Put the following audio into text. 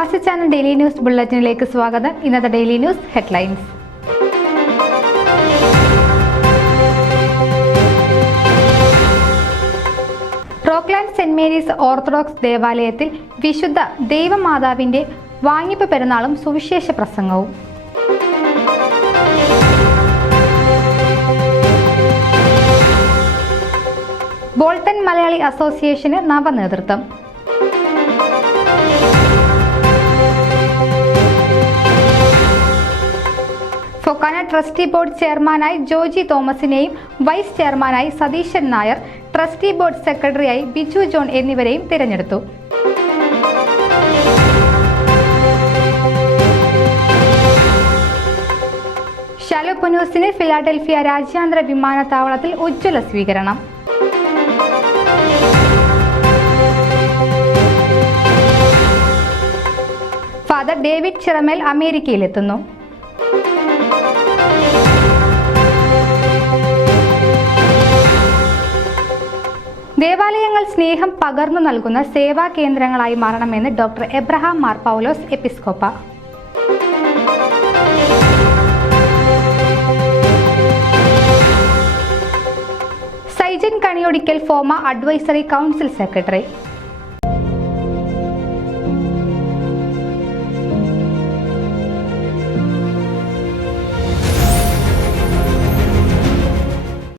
പ്രവാസി channel daily news ബുള്ളറ്റിനിലേക്ക് സ്വാഗതം. ഇന്നത്തെ daily news headlines. Rockland saint Mary's orthodox ദേവാലയത്തിൽ വിശുദ്ധ ദൈവമാതാവിന്റെ വാങ്ങിപ്പ് പെരുന്നാളും സുവിശേഷ പ്രസംഗവും. ബോൾട്ടൺ മലയാളി അസോസിയേഷന് നവനേതൃത്വം. ഫൊക്കാന ട്രസ്റ്റി ബോർഡ് ചെയർമാനായി ജോജി തോമസിനെയും വൈസ് ചെയർമാനായി സതീശൻ നായർ, ട്രസ്റ്റി ബോർഡ് സെക്രട്ടറിയായി ബിജു ജോൺ എന്നിവരെയും തിരഞ്ഞെടുത്തു. ഷാലോപൊനൂസിന് ഫിലാഡൽഫിയ രാജ്യാന്തര വിമാനത്താവളത്തിൽ ഉജ്ജ്വല സ്വീകരണം. ഫാദർ ഡേവിഡ് ചിറമേൽ അമേരിക്കയിലെത്തുന്നു. ദേവാലയങ്ങൾ സ്നേഹം പകർന്നു നൽകുന്ന സേവാ കേന്ദ്രങ്ങളായി മാറണമെന്ന് ഡോക്ടർ എബ്രഹാം മാർ പൗലോസ് എപ്പിസ്കോപ്പ. Saijan Kaniyodickal FOMAA advisory council secretary.